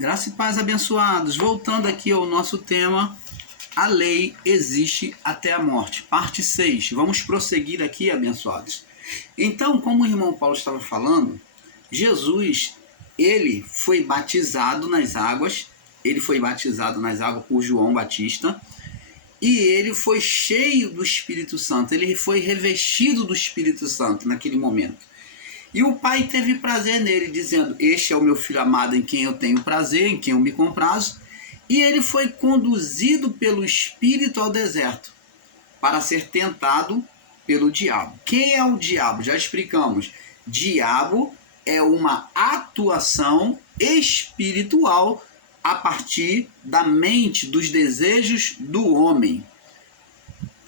Graça e paz, abençoados. Voltando aqui ao nosso tema, a lei existe até a morte. Parte 6. Vamos prosseguir aqui, abençoados. Então, como o irmão Paulo estava falando, Jesus, ele foi batizado nas águas por João Batista, e ele foi cheio do Espírito Santo, ele foi revestido do Espírito Santo naquele momento. E o Pai teve prazer nele, dizendo: este é o meu filho amado em quem eu tenho prazer, em quem eu me comprazo. E ele foi conduzido pelo Espírito ao deserto para ser tentado pelo diabo. Quem é o diabo? Já explicamos. Diabo é uma atuação espiritual a partir da mente, dos desejos do homem.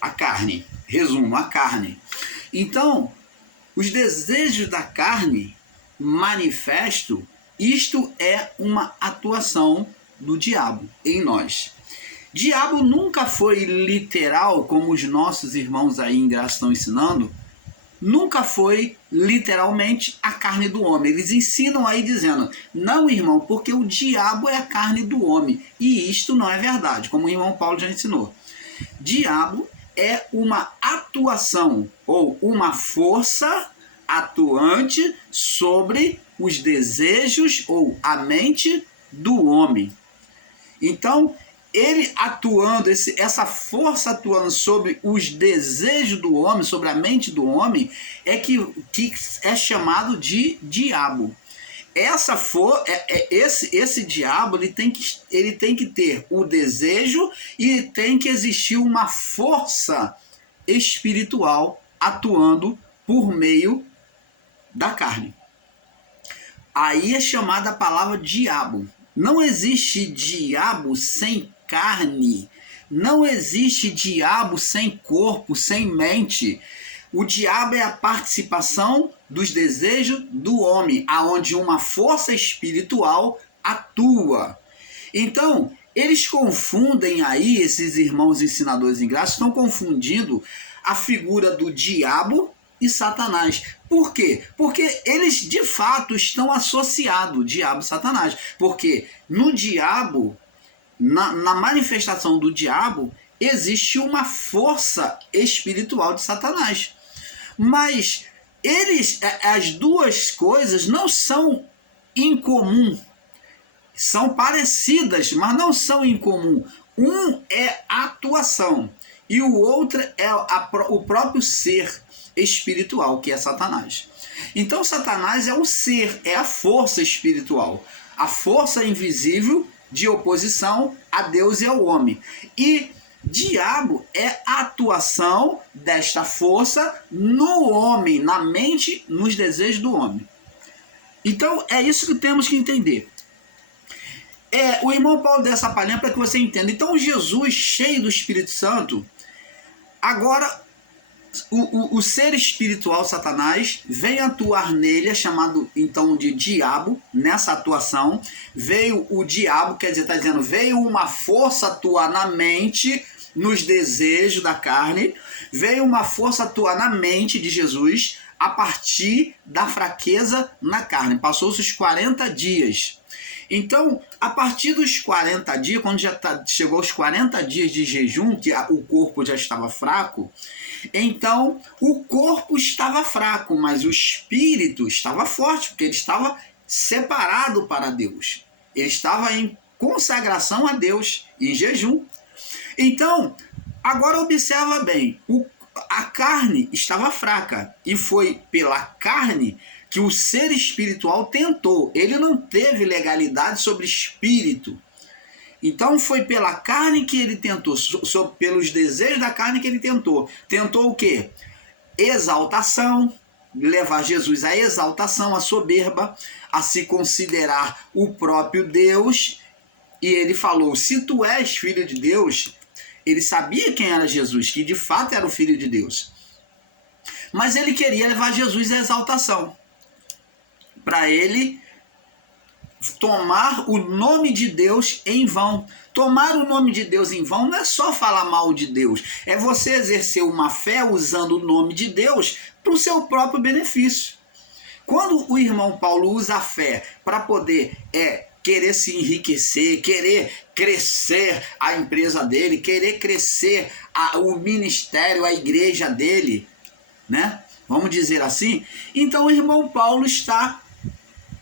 A carne. Resumo, a carne. Então, os desejos da carne manifesto, isto é uma atuação do diabo em nós. Diabo nunca foi literal, como os nossos irmãos aí em graça estão ensinando, nunca foi literalmente a carne do homem. Eles ensinam aí dizendo: não, irmão, porque o diabo é a carne do homem. E isto não é verdade, como o irmão Paulo já ensinou. Diabo é uma atuação ou uma força atuante sobre os desejos ou a mente do homem. Então, ele atuando, essa força atuando sobre os desejos do homem, sobre a mente do homem, é que é chamado de diabo. Esse diabo, ele tem que ter o desejo e tem que existir uma força espiritual atuando por meio da carne. Aí é chamada a palavra diabo. Não existe diabo sem carne. Não existe diabo sem corpo, sem mente. O diabo é a participação dos desejos do homem, aonde uma força espiritual atua. Então, eles confundem aí, esses irmãos ensinadores em graça, estão confundindo a figura do diabo e Satanás. Por quê? Porque eles de fato estão associados, diabo e Satanás. Porque no diabo, na manifestação do diabo, existe uma força espiritual de Satanás. Mas as duas coisas não são incomum. São parecidas, mas não são incomum. Um é atuação e o outro é o próprio ser espiritual, que é Satanás. Então Satanás é o ser, é a força espiritual, a força invisível de oposição a Deus e ao homem. E diabo é a atuação desta força no homem, na mente, nos desejos do homem. Então é isso que temos que entender. O irmão Paulo deu essa palhinha para que você entenda. Então Jesus, cheio do Espírito Santo, agora o ser espiritual Satanás vem atuar nele, é chamado então de diabo. Nessa atuação veio o diabo, quer dizer, está dizendo, veio uma força atuar na mente, nos desejos da carne, veio uma força atuar na mente de Jesus a partir da fraqueza na carne. Passou-se os 40 dias. Então, a partir dos 40 dias, quando chegou aos 40 dias de jejum, que o corpo já estava fraco, então o corpo estava fraco, mas o espírito estava forte, porque ele estava separado para Deus. Ele estava em consagração a Deus, em jejum. Então, agora observa bem, a carne estava fraca, e foi pela carne que o ser espiritual tentou. Ele não teve legalidade sobre espírito. Então foi pela carne que ele tentou, pelos desejos da carne que ele tentou. Tentou o quê? Exaltação, levar Jesus à exaltação, à soberba, a se considerar o próprio Deus. E ele falou: se tu és filho de Deus, ele sabia quem era Jesus, que de fato era o filho de Deus. Mas ele queria levar Jesus à exaltação, para ele tomar o nome de Deus em vão. Tomar o nome de Deus em vão não é só falar mal de Deus, é você exercer uma fé usando o nome de Deus para o seu próprio benefício. Quando o irmão Paulo usa a fé para poder querer se enriquecer, querer crescer a empresa dele, querer crescer o ministério, a igreja dele, né? Vamos dizer assim. Então o irmão Paulo está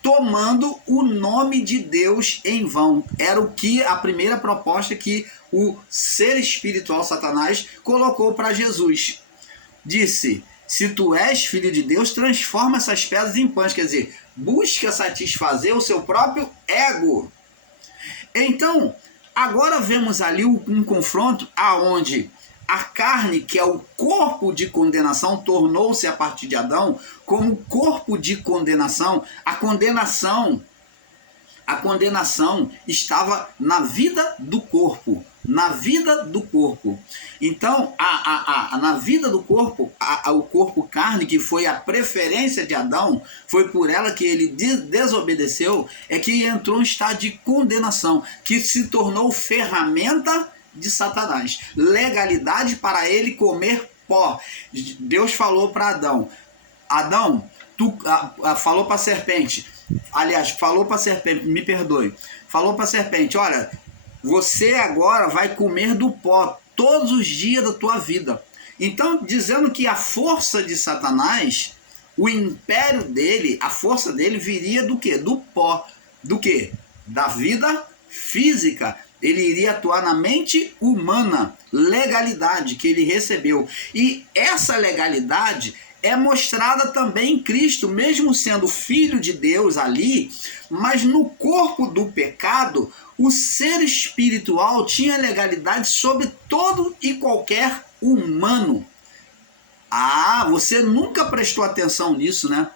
tomando o nome de Deus em vão. Era o que a primeira proposta que o ser espiritual Satanás colocou para Jesus. Disse: se tu és filho de Deus, transforma essas pedras em pães. Quer dizer, busca satisfazer o seu próprio ego. Então, agora vemos ali um confronto aonde a carne, que é o corpo de condenação, tornou-se a partir de Adão como corpo de condenação. A condenação estava na vida do corpo. Na vida do corpo. Então, na vida do corpo, o corpo carne, que foi a preferência de Adão, foi por ela que ele desobedeceu, é que entrou em estado de condenação, que se tornou ferramenta de Satanás. Legalidade para ele comer pó. Deus falou para Adão, falou para a serpente, me perdoe, falou para a serpente, olha, você agora vai comer do pó todos os dias da tua vida. Então, dizendo que a força de Satanás, o império dele, a força dele viria do quê? Do pó. Do quê? Da vida física. Ele iria atuar na mente humana, legalidade que ele recebeu. E essa legalidade é mostrada também em Cristo, mesmo sendo filho de Deus ali, mas no corpo do pecado, o ser espiritual tinha legalidade sobre todo e qualquer humano. Você nunca prestou atenção nisso, né?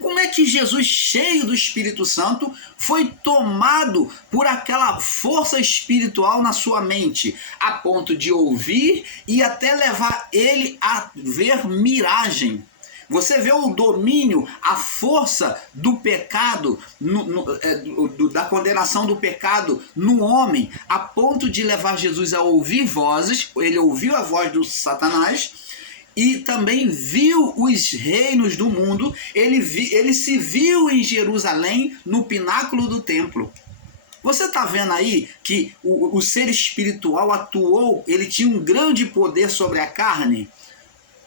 Como é que Jesus, cheio do Espírito Santo, foi tomado por aquela força espiritual na sua mente, a ponto de ouvir e até levar ele a ver miragem? Você vê o domínio, a força do pecado, da condenação do pecado no homem, a ponto de levar Jesus a ouvir vozes. Ele ouviu a voz do Satanás e também viu os reinos do mundo. Ele se viu em Jerusalém, no pináculo do templo. Você está vendo aí que o ser espiritual atuou, ele tinha um grande poder sobre a carne?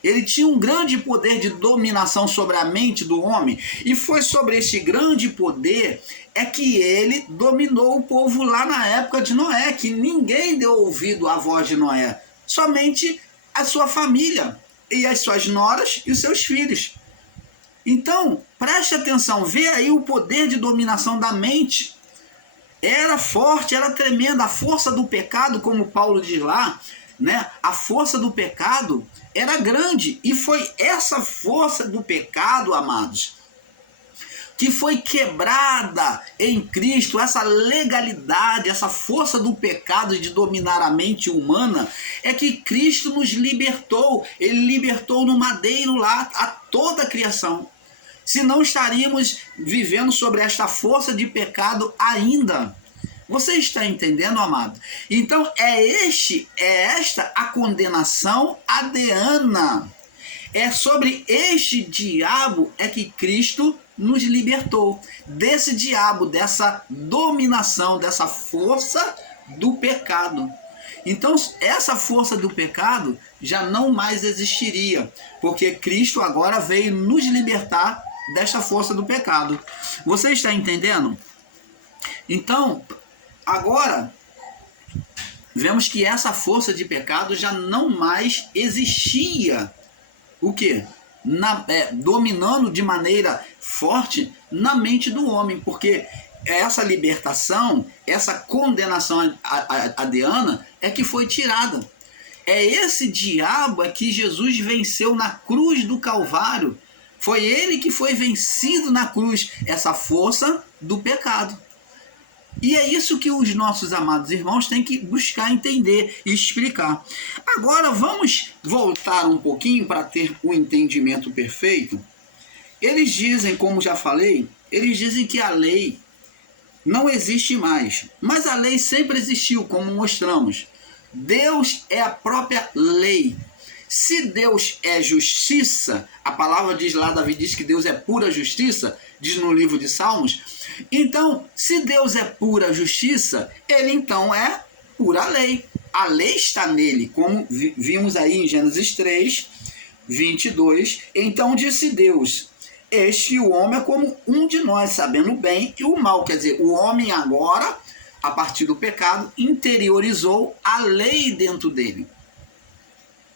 Ele tinha um grande poder de dominação sobre a mente do homem, e foi sobre esse grande poder que ele dominou o povo lá na época de Noé, que ninguém deu ouvido à voz de Noé, somente a sua família, e as suas noras e os seus filhos. Então, preste atenção, vê aí o poder de dominação da mente. Era forte, era tremenda, a força do pecado, como Paulo diz lá, né? A força do pecado era grande, e foi essa força do pecado, amados, que foi quebrada em Cristo. Essa legalidade, essa força do pecado de dominar a mente humana, é que Cristo nos libertou. Ele libertou no madeiro lá a toda a criação. Senão estaríamos vivendo sobre esta força de pecado ainda. Você está entendendo, amado? Então é esta a condenação adeana. É sobre este diabo que Cristo nos libertou. Desse diabo, dessa dominação, dessa força do pecado. Então essa força do pecado já não mais existiria, porque Cristo agora veio nos libertar desta força do pecado. Você está entendendo? Então, agora, vemos que essa força de pecado já não mais existia. O quê? Dominando de maneira forte na mente do homem, porque essa libertação, essa condenação adeana que foi tirada. É esse diabo que Jesus venceu na cruz do Calvário. Foi ele que foi vencido na cruz, essa força do pecado. E é isso que os nossos amados irmãos têm que buscar entender e explicar. Agora vamos voltar um pouquinho para ter um entendimento perfeito. Eles dizem, como já falei, eles dizem que a lei não existe mais. Mas a lei sempre existiu, como mostramos. Deus é a própria lei. se Deus é justiça, a palavra diz lá, Davi diz que Deus é pura justiça, diz no livro de Salmos. Então, se Deus é pura justiça, ele então é pura lei. A lei está nele, como vimos aí em Gênesis 3, 22. Então disse Deus: este o homem é como um de nós, sabendo o bem e o mal. Quer dizer, o homem agora, a partir do pecado, interiorizou a lei dentro dele.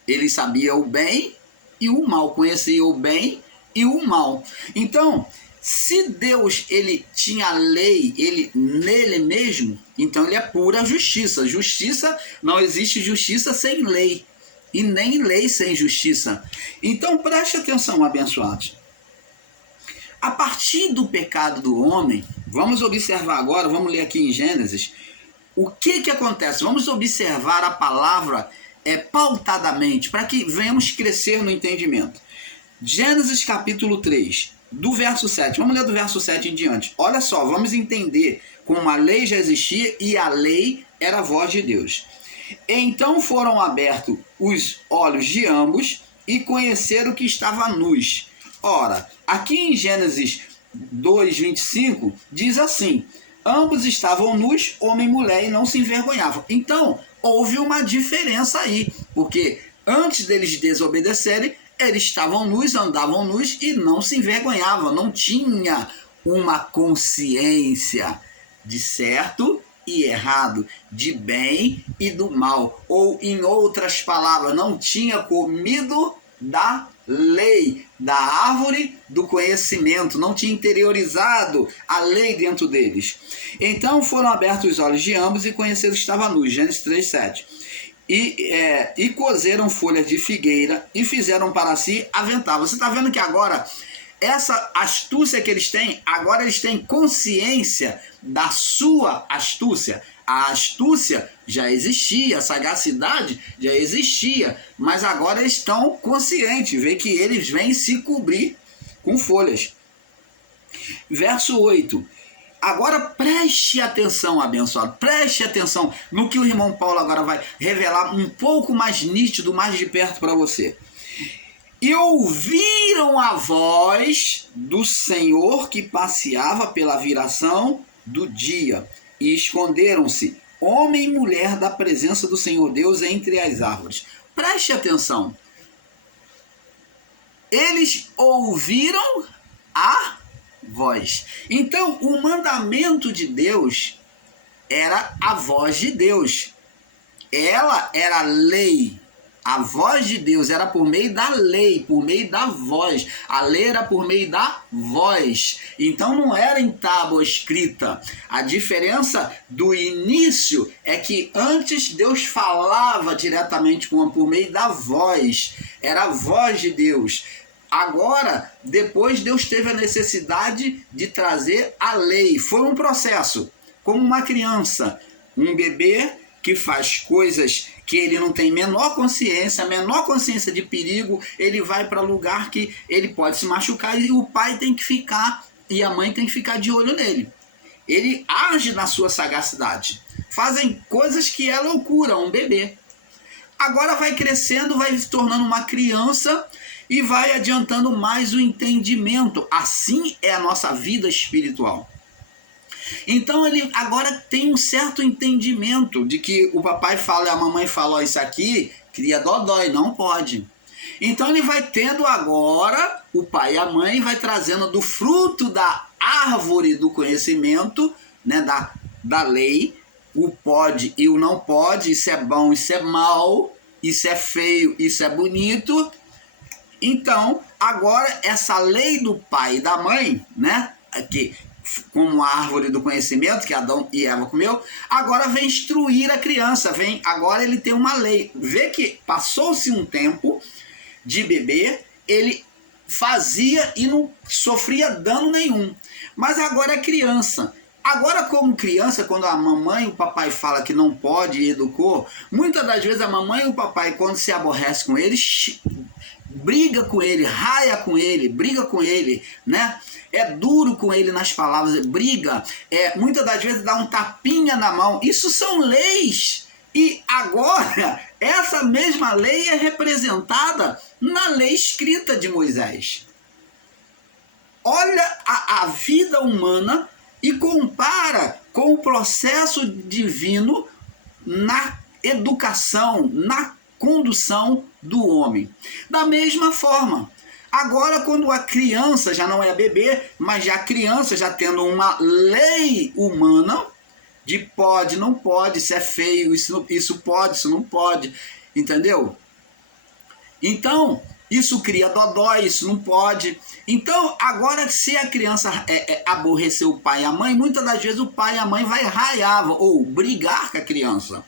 Ele sabia o bem e o mal, conhecia o bem e o mal. Então, se Deus ele tinha a lei ele nele mesmo, então ele é pura justiça. Justiça, não existe justiça sem lei, e nem lei sem justiça. Então preste atenção, abençoados. A partir do pecado do homem, vamos observar agora, vamos ler aqui em Gênesis, o que acontece? Vamos observar a palavra pautadamente, para que venhamos crescer no entendimento. Gênesis capítulo 3, do verso 7. Vamos ler do verso 7 em diante. Olha só, vamos entender como a lei já existia e a lei era a voz de Deus. Então foram abertos os olhos de ambos e conheceram que estava nus. Ora, aqui em Gênesis 2, 25, diz assim: ambos estavam nus, homem e mulher, e não se envergonhavam. Então, houve uma diferença aí, porque antes deles desobedecerem, eles estavam nus, andavam nus e não se envergonhavam, não tinha uma consciência de certo e errado, de bem e do mal. Ou, em outras palavras, não tinha comido da lei, da árvore do conhecimento, não tinha interiorizado a lei dentro deles. Então foram abertos os olhos de ambos e conheceram que estava nu. Gênesis 3, 7. E cozeram folhas de figueira e fizeram para si avental. Você está vendo que agora, essa astúcia que eles têm, agora eles têm consciência da sua astúcia. A astúcia já existia, a sagacidade já existia, mas agora eles estão conscientes, vê que eles vêm se cobrir com folhas. Verso 8. Agora preste atenção, abençoado, preste atenção no que o irmão Paulo agora vai revelar um pouco mais nítido, mais de perto para você. E ouviram a voz do Senhor que passeava pela viração do dia, e esconderam-se, homem e mulher, da presença do Senhor Deus entre as árvores. Preste atenção. Eles ouviram a voz. Então, o mandamento de Deus era a voz de Deus. Ela era a lei. A voz de Deus era por meio da lei, por meio da voz. A lei era por meio da voz. Então não era em tábua escrita. A diferença do início é que antes Deus falava diretamente por meio da voz. Era a voz de Deus. Agora, depois Deus teve a necessidade de trazer a lei. Foi um processo, como uma criança, um bebê que faz coisas que ele não tem menor consciência de perigo, ele vai para lugar que ele pode se machucar e o pai tem que ficar, e a mãe tem que ficar de olho nele. Ele age na sua sagacidade. Fazem coisas que é loucura, um bebê. Agora vai crescendo, vai se tornando uma criança e vai adiantando mais o entendimento. Assim é a nossa vida espiritual. Então ele agora tem um certo entendimento de que o papai fala e a mamãe fala, isso aqui cria dodói, não pode. Então ele vai tendo agora, o pai e a mãe vai trazendo do fruto da árvore do conhecimento, né, da lei, o pode e o não pode, isso é bom, isso é mal, isso é feio, isso é bonito. Então agora essa lei do pai e da mãe, né, que como a árvore do conhecimento que Adão e Eva comeu, agora vem instruir a criança, agora ele tem uma lei. Vê que passou-se um tempo de bebê, ele fazia e não sofria dano nenhum, mas agora é criança. Agora, como criança, quando a mamãe e o papai falam que não pode e educou, muitas das vezes a mamãe e o papai, quando se aborrece com ele, briga com ele, raia com ele, briga com ele, né? É duro com ele nas palavras, briga, muitas das vezes dá um tapinha na mão. Isso são leis. E agora Essa mesma lei é representada na lei escrita de Moisés. Olha a vida humana e compara com o processo divino na educação, na condução do homem. Da mesma forma, agora quando a criança já não é bebê, mas já a criança já tendo uma lei humana de pode, não pode, se é feio, isso pode, isso não pode, entendeu? Então, isso cria dodói, isso não pode. Então, agora, se a criança aborrecer o pai e a mãe, muitas das vezes o pai e a mãe vai raiar ou brigar com a criança.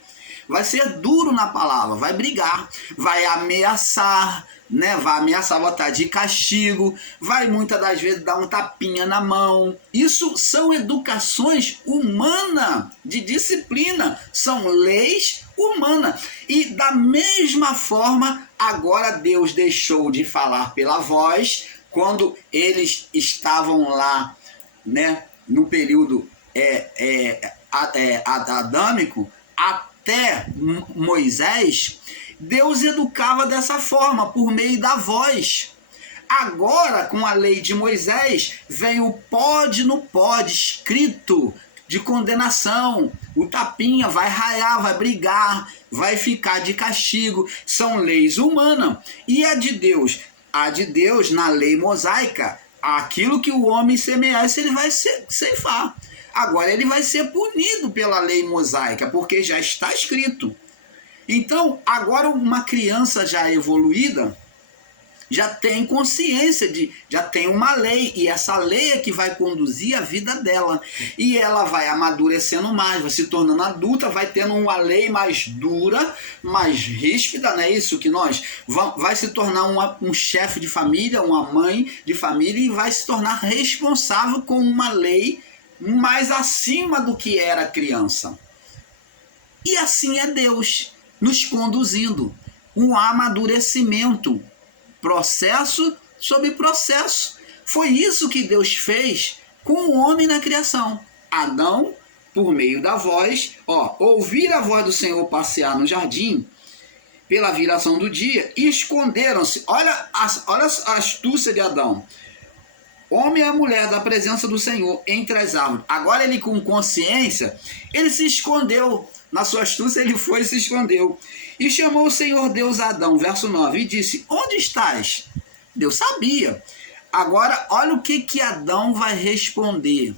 Vai ser duro na palavra, vai brigar, vai ameaçar, né? Vai ameaçar, botar de castigo, vai muitas das vezes dar um tapinha na mão. Isso são educações humanas, de disciplina, são leis humanas. E da mesma forma, agora Deus deixou de falar pela voz, quando eles estavam lá, né, no período adâmico, até Moisés, Deus educava dessa forma, por meio da voz. Agora, com a lei de Moisés, vem o pode, não pode, escrito, de condenação. O tapinha vai raiar, vai brigar, vai ficar de castigo. São leis humanas. E a de Deus? A de Deus, na lei mosaica, aquilo que o homem semear, ele vai ceifar. Agora ele vai ser punido pela lei mosaica, porque já está escrito. Então, agora uma criança já evoluída, já tem consciência, já tem uma lei, e essa lei é que vai conduzir a vida dela. E ela vai amadurecendo mais, vai se tornando adulta, vai tendo uma lei mais dura, mais ríspida, não é isso que nós... Vai se tornar um chefe de família, uma mãe de família, e vai se tornar responsável com uma lei mais acima do que era criança. E assim é Deus nos conduzindo, um amadurecimento, processo sobre processo. Foi isso que Deus fez com o homem na criação. Adão, por meio da voz, ouvir a voz do Senhor passear no jardim, pela viração do dia, e esconderam-se. Olha a astúcia de Adão. Homem e mulher da presença do Senhor entre as árvores. Agora ele, com consciência, ele se escondeu. Na sua astúcia ele foi e se escondeu. E chamou o Senhor Deus a Adão, verso 9, e disse: onde estás? Deus sabia. Agora olha o que Adão vai responder.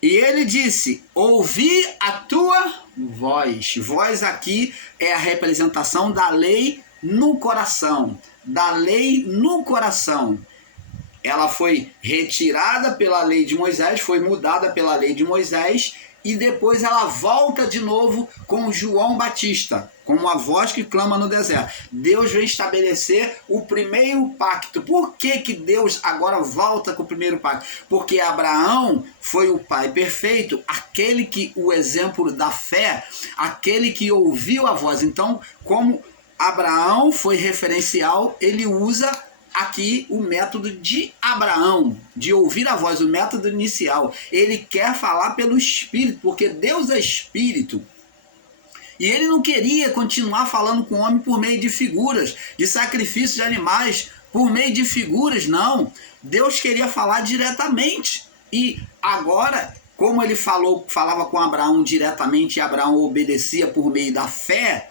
E ele disse: ouvi a tua voz. Voz aqui é a representação da lei no coração. Da lei no coração. Ela foi retirada pela lei de Moisés, foi mudada pela lei de Moisés, e depois ela volta de novo com João Batista, como a voz que clama no deserto. Deus vem estabelecer o primeiro pacto. Por que Deus agora volta com o primeiro pacto? Porque Abraão foi o pai perfeito, aquele que, o exemplo da fé, aquele que ouviu a voz. Então, como Abraão foi referencial, ele usa aqui o método de Abraão, de ouvir a voz, o método inicial. Ele quer falar pelo Espírito, porque Deus é Espírito. E ele não queria continuar falando com o homem por meio de figuras, de sacrifícios de animais, por meio de figuras, não. Deus queria falar diretamente. E agora, como ele falava com Abraão diretamente, e Abraão obedecia por meio da fé,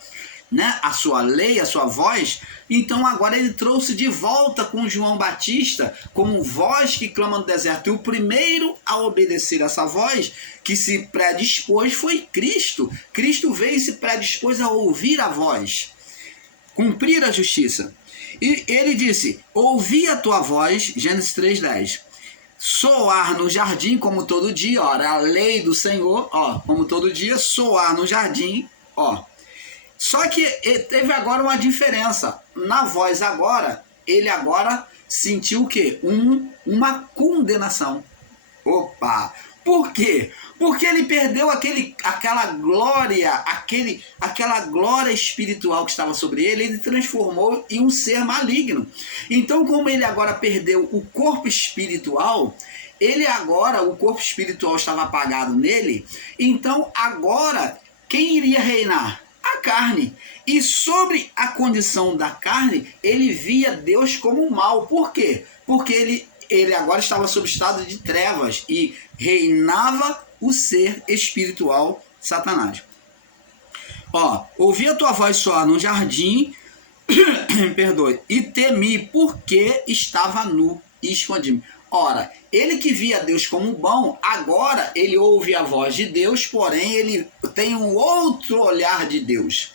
né, a sua lei, a sua voz, então agora ele trouxe de volta com João Batista como voz que clama no deserto. E o primeiro a obedecer essa voz, que se predispôs, foi Cristo. Cristo veio e se predispôs a ouvir a voz, cumprir a justiça. E ele disse: ouvi a tua voz, Gênesis 3:10. Soar no jardim como todo dia, a lei do Senhor, como todo dia, soar no jardim, Só que teve agora uma diferença. Na voz agora, ele agora sentiu o quê? Uma condenação. Opa! Por quê? Porque ele perdeu aquela glória, aquela glória espiritual que estava sobre ele, ele transformou em um ser maligno. Então, como ele agora perdeu o corpo espiritual, o corpo espiritual estava apagado nele, então agora, quem iria reinar? A carne. E sobre a condição da carne, ele via Deus como mal. Por quê? Porque ele agora estava sob estado de trevas e reinava o ser espiritual Satanás. Ouvi a tua voz soar no jardim, perdoe, e temi, porque estava nu e escondi-me. Ora, ele que via Deus como bom, agora ele ouve a voz de Deus, porém ele tem um outro olhar de Deus.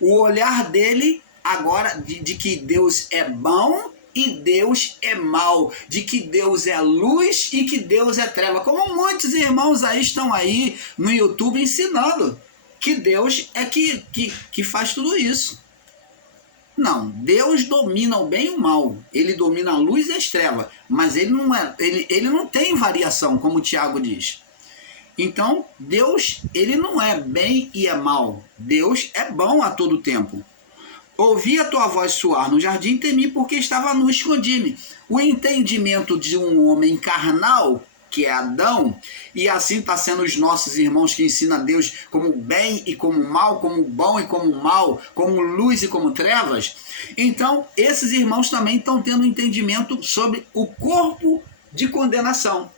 O olhar dele agora de que Deus é bom e Deus é mal, de que Deus é luz e que Deus é treva. Como muitos irmãos aí estão aí no YouTube ensinando que Deus é que faz tudo isso. Não, Deus domina o bem e o mal. Ele domina a luz e as trevas, mas ele não tem variação, como o Tiago diz. Então, Deus, ele não é bem e é mal. Deus é bom a todo tempo. Ouvi a tua voz soar no jardim, temi porque estava nu, escondi-me. O entendimento de um homem carnal, que é Adão, e assim está sendo os nossos irmãos que ensinam Deus como bem e como mal, como bom e como mal, como luz e como trevas. Então, esses irmãos também estão tendo entendimento sobre o corpo de condenação.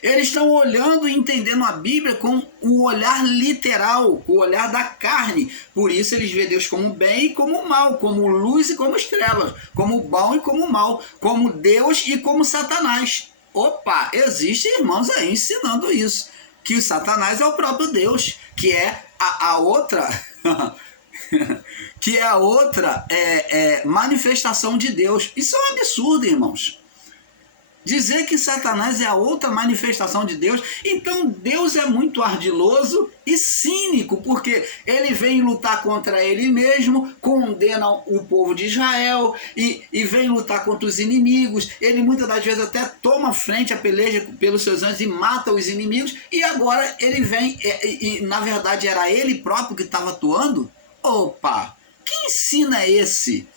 Eles estão olhando e entendendo a Bíblia com o olhar literal, o olhar da carne. Por isso eles veem Deus como bem e como mal, como luz e como trevas, como bom e como mal, como Deus e como Satanás. Opa, existem irmãos aí ensinando isso, que o Satanás é o próprio Deus, que é a outra que é a outra manifestação de Deus. Isso é um absurdo, irmãos. Dizer que Satanás é a outra manifestação de Deus. Então Deus é muito ardiloso e cínico, porque ele vem lutar contra ele mesmo, condena o povo de Israel e vem lutar contra os inimigos. Ele muitas das vezes até toma frente a peleja pelos seus anjos e mata os inimigos, e agora ele vem e na verdade era ele próprio que estava atuando. Opa, que ensino é esse?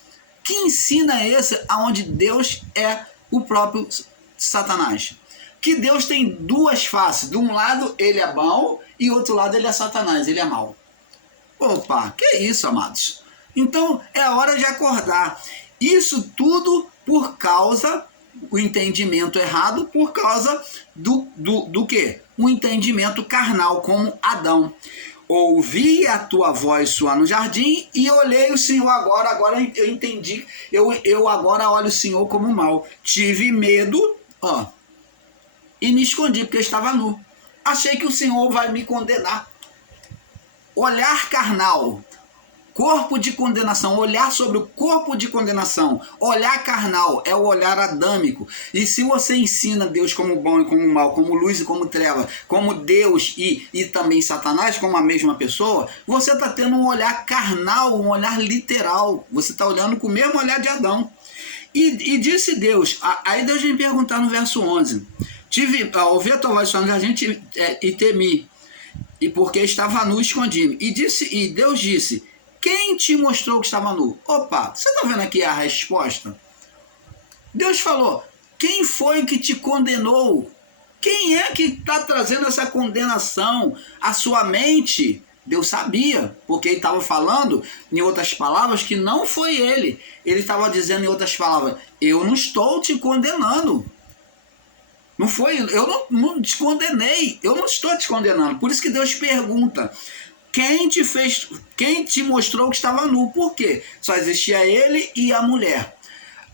Que ensino é esse aonde Deus é o próprio Satanás? Que Deus tem duas faces. De um lado ele é bom e outro lado ele é Satanás, ele é mau. Opa, que isso, amados? Então é hora de acordar. Isso tudo por causa o entendimento errado, por causa do quê? Um entendimento carnal, como Adão. Ouvi a tua voz soar no jardim e olhei o Senhor agora eu entendi, eu agora olho o Senhor como mal. Tive medo, e me escondi porque eu estava nu. Achei que o Senhor vai me condenar. Olhar carnal, corpo de condenação, olhar sobre o corpo de condenação. Olhar carnal é o olhar adâmico. E se você ensina Deus como bom e como mal, como luz e como treva, como Deus e também Satanás, como a mesma pessoa, você está tendo um olhar carnal, um olhar literal. Você está olhando com o mesmo olhar de Adão. E disse Deus, aí Deus vem perguntar no verso 11, ouvi a tua voz falando a gente e temi, e porque estava nu, escondi-me. E Deus disse, quem te mostrou que estava nu? Opa, você está vendo aqui a resposta? Deus falou, quem foi que te condenou? Quem é que está trazendo essa condenação à sua mente? Deus sabia, porque ele estava falando, em outras palavras, que não foi ele. Ele estava dizendo, em outras palavras, eu não estou te condenando. Não foi, eu não te condenei, eu não estou te condenando. Por isso que Deus pergunta, quem te mostrou que estava nu? Por quê? Só existia ele e a mulher.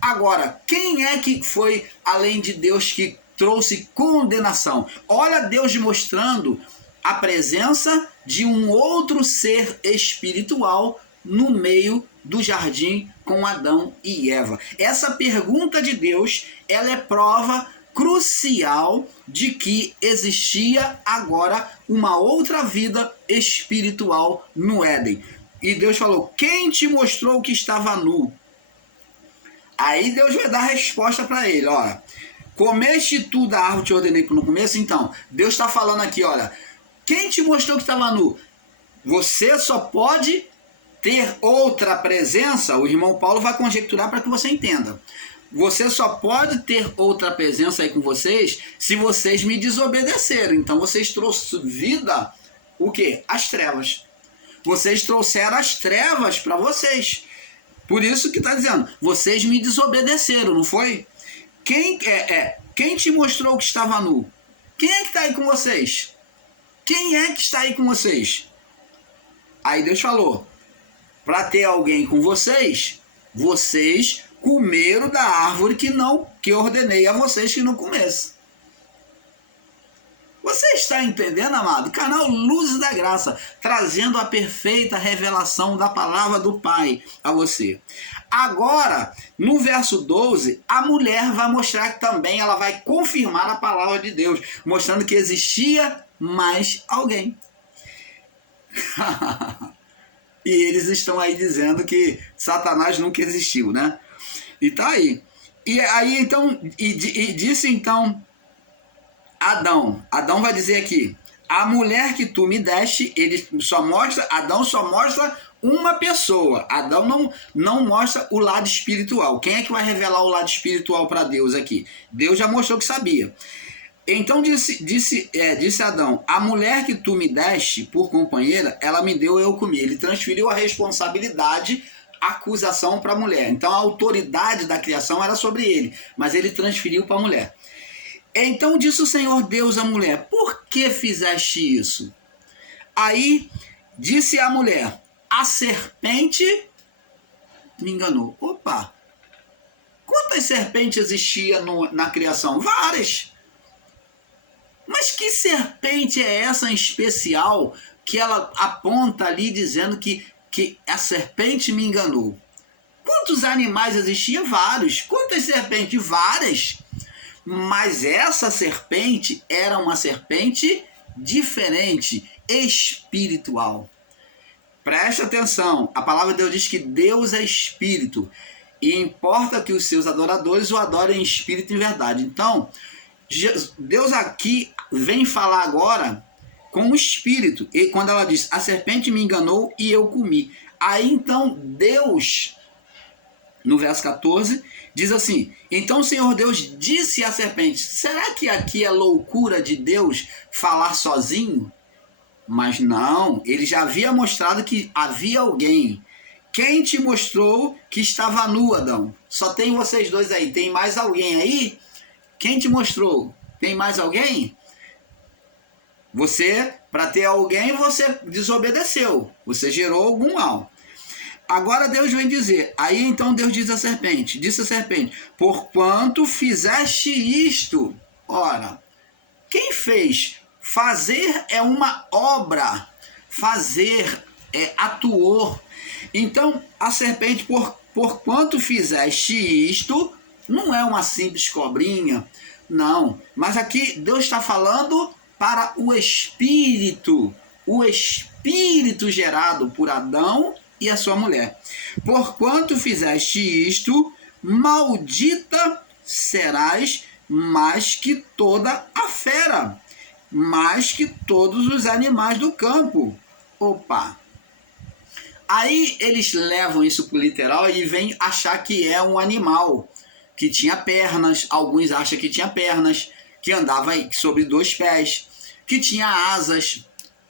Agora, quem é que foi, além de Deus, que trouxe condenação? Olha Deus mostrando a presença de um outro ser espiritual no meio do jardim com Adão e Eva. Essa pergunta de Deus, ela é prova crucial de que existia agora uma outra vida espiritual no Éden. E Deus falou, quem te mostrou que estava nu? Aí Deus vai dar a resposta para ele, olha, comeste tu da árvore que te ordenei no começo? Então, Deus está falando aqui, olha, quem te mostrou que estava nu? Você só pode ter outra presença, o irmão Paulo vai conjecturar para que você entenda. Você só pode ter outra presença aí com vocês se vocês me desobedeceram. Então vocês trouxeram vida, o quê? As trevas. Vocês trouxeram as trevas para vocês. Por isso que está dizendo, vocês me desobedeceram, não foi? Quem te mostrou que estava nu? Quem é que está aí com vocês? Quem é que está aí com vocês? Aí Deus falou, para ter alguém com vocês, vocês comeram da árvore que eu ordenei a vocês que não comessem. Você está entendendo, amado? Canal Luzes da Graça, trazendo a perfeita revelação da palavra do Pai a você. Agora, no verso 12, a mulher vai mostrar que também ela vai confirmar a palavra de Deus, mostrando que existia mais alguém. E eles estão aí dizendo que Satanás nunca existiu, né? E tá aí. E aí então, disse então Adão vai dizer aqui, a mulher que tu me deste, Adão só mostra uma pessoa. Adão não mostra o lado espiritual. Quem é que vai revelar o lado espiritual para Deus aqui? Deus já mostrou que sabia. Então disse Adão, a mulher que tu me deste por companheira, ela me deu, eu comi. Ele transferiu a responsabilidade, a acusação para a mulher. Então a autoridade da criação era sobre ele, mas ele transferiu para a mulher. Então disse o Senhor Deus à mulher, por que fizeste isso? Aí disse a mulher, a serpente me enganou. Opa! Quantas serpentes existiam na criação? Várias! Mas que serpente é essa em especial que ela aponta ali dizendo que a serpente me enganou? Quantos animais existiam? Vários. Quantas serpentes? Várias. Mas essa serpente era uma serpente diferente, espiritual. Preste atenção, a palavra de Deus diz que Deus é espírito e importa que os seus adoradores o adorem em espírito e em verdade. Então, Deus aqui vem falar agora com o espírito. E quando ela diz, a serpente me enganou e eu comi. Aí então Deus, no verso 14, diz assim, então o Senhor Deus disse à serpente, será que aqui é loucura de Deus falar sozinho? Mas não, ele já havia mostrado que havia alguém. Quem te mostrou que estava nu, Adão? Só tem vocês dois aí, tem mais alguém aí? Quem te mostrou? Tem mais alguém? Você, para ter alguém, você desobedeceu. Você gerou algum mal. Agora Deus vem dizer, aí então Deus disse à serpente, porquanto fizeste isto. Ora, quem fez? Fazer é uma obra, fazer é atuou. Então a serpente, porquanto fizeste isto, não é uma simples cobrinha, não. Mas aqui Deus está falando para o espírito gerado por Adão e a sua mulher. Porquanto fizeste isto, maldita serás mais que toda a fera, mais que todos os animais do campo. Opa! Aí eles levam isso para o literal e vêm achar que é um animal que tinha pernas, alguns acham que tinha pernas, que andava sobre 2 pés, que tinha asas.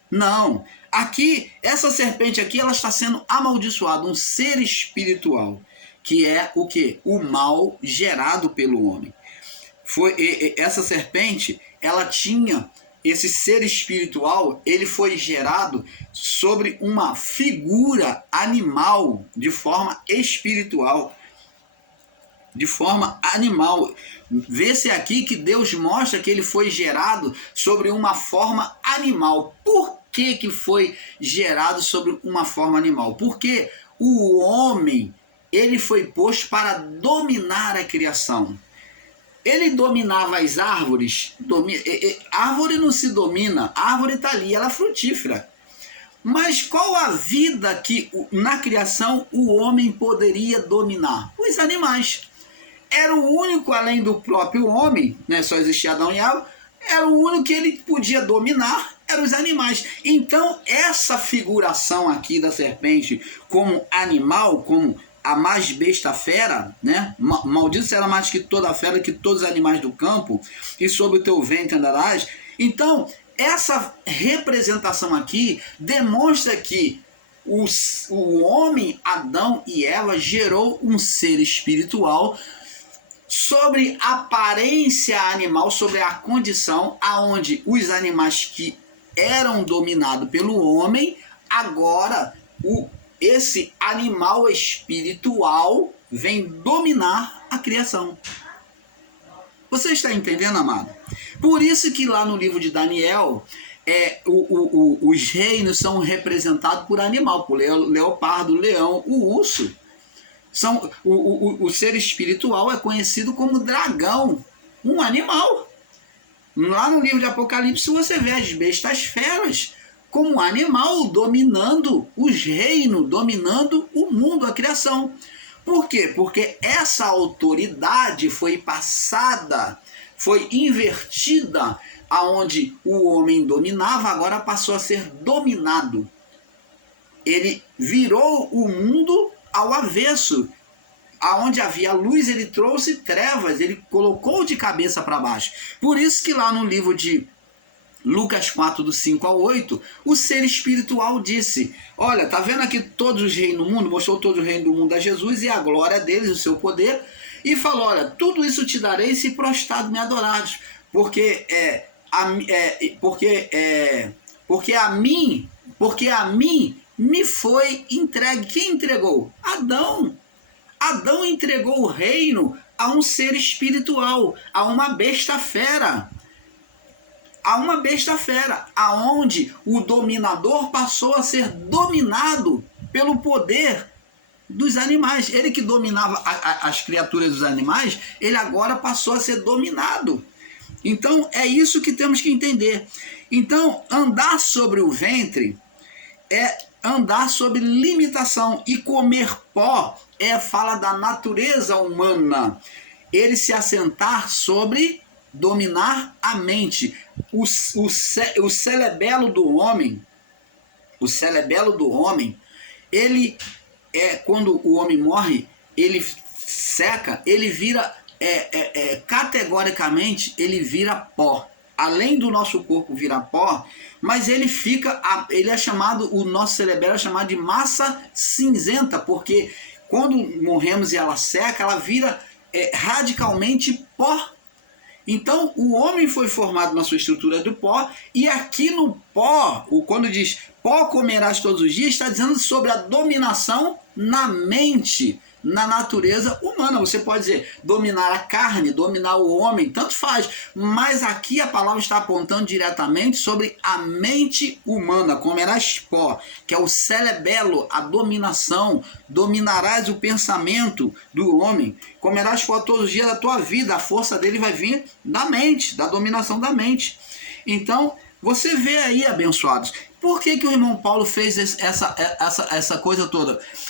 Não, aqui, essa serpente aqui, ela está sendo amaldiçoada, um ser espiritual, que é o quê? O mal gerado pelo homem. Essa serpente, ela tinha, esse ser espiritual, ele foi gerado sobre uma figura animal, de forma espiritual, de forma animal. Vê-se aqui que Deus mostra que ele foi gerado sobre uma forma animal. Por que foi gerado sobre uma forma animal? Porque o homem, ele foi posto para dominar a criação. Ele dominava as árvores. Árvore não se domina, a árvore está ali, ela é frutífera. Mas qual a vida que na criação o homem poderia dominar? Os animais. Era o único, além do próprio homem, né, só existia Adão e Eva, era o único que ele podia dominar, eram os animais. Então, essa figuração aqui da serpente como animal, como a mais besta fera, né? Maldito será mais que toda fera, que todos os animais do campo, e sobre o teu ventre andarás. Então, essa representação aqui demonstra que o homem, Adão e Eva, gerou um ser espiritual sobre aparência animal, sobre a condição aonde os animais que eram dominados pelo homem, agora esse animal espiritual vem dominar a criação. Você está entendendo, amado? Por isso que lá no livro de Daniel, os reinos são representados por animal, por leopardo, leão, o urso. O ser espiritual é conhecido como dragão, um animal. Lá no livro de Apocalipse você vê as bestas feras como um animal dominando os reinos, dominando o mundo, a criação. Por quê? Porque essa autoridade foi passada, foi invertida, aonde o homem dominava, agora passou a ser dominado. Ele virou o mundo ao avesso. Aonde havia luz, ele trouxe trevas, ele colocou de cabeça para baixo. Por isso que lá no livro de Lucas 4, do 5 ao 8, o ser espiritual disse, olha, tá vendo aqui todos os reinos do mundo? Mostrou todos os reinos do mundo a Jesus e a glória deles, o seu poder, e falou, olha, tudo isso te darei se prostrado me adorares, porque a mim me foi entregue. Quem entregou? Adão. Adão entregou o reino a um ser espiritual, a uma besta fera. A uma besta fera, aonde o dominador passou a ser dominado pelo poder dos animais. Ele que dominava as criaturas dos animais, ele agora passou a ser dominado. Então é isso que temos que entender. Então andar sobre o ventre é andar sobre limitação, e comer pó fala da natureza humana. Ele se assentar sobre dominar a mente. O cerebelo do homem, ele quando o homem morre, ele seca, ele vira categoricamente, ele vira pó. Além do nosso corpo virar pó, mas ele é chamado, o nosso cerebelo é chamado de massa cinzenta, porque quando morremos e ela seca, ela vira radicalmente pó. Então o homem foi formado na sua estrutura do pó, e aqui no pó, quando diz pó comerás todos os dias, está dizendo sobre a dominação na mente, na natureza humana. Você pode dizer dominar a carne, dominar o homem, tanto faz, mas aqui a palavra está apontando diretamente sobre a mente humana. Comerás pó, que é o cerebelo, a dominação, dominarás o pensamento do homem, comerás pó todos os dias da tua vida, a força dele vai vir da mente, da dominação da mente. Então você vê aí, abençoados, por que o irmão Paulo fez essa coisa toda?